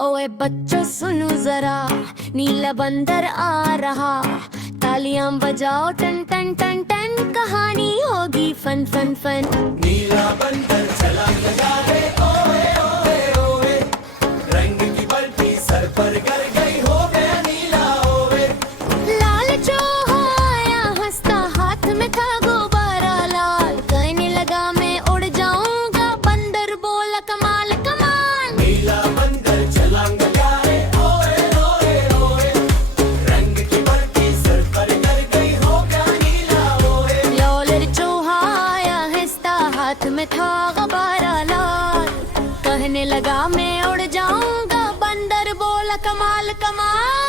ओए बच्चों सुनो जरा, नीला बंदर आ रहा। तालियां बजाओ टन टन टन टन, कहानी होगी फन फन फन। नीला बंदर छलांग लगा रे, ओए ओए ओए, रंग की बल्टी सर पर गर गई, हो गया नीला ओए। लाल चूहा आया हंसता, हाथ में था गुब्बारा लाल। कहने लगा मैं उड़ जाऊंगा, बंदर बोला कमाल कमाल। नीला बंदर छलांग लगा रे, ओए ओए ओए, रंग की बल्टी सर पर गर गई, हो गया नीला ओए। लाल चूहा आया हंसता, हाथ में था गुब्बारा लाल। कहने लगा मैं उड़ जाऊंगा, बंदर बोला कमाल कमाल।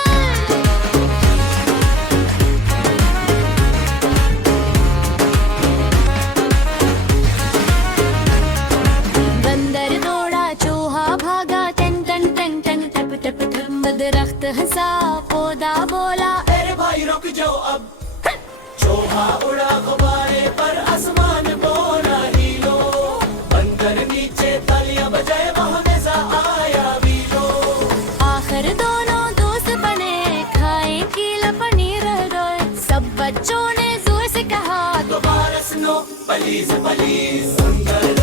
बंदर दौड़ा, चूहा भागा, टन टन टन टन टप टप टप। दरख्त हंसा, पौधा बोला, अरे भाई रुक जाओ अब। चूहा उड़ा गुब्बारे पर, आसमान बोला हीलो। बंदर नीचे तालियां बजाए, वहाँ मजा आया वीलो। आखिर दोनों दोस्त बने, खाए कीला पनीर रोए। सब बच्चों ने जोर से कहा, दोबारा सुनो, प्लीज प्लीज। बंदर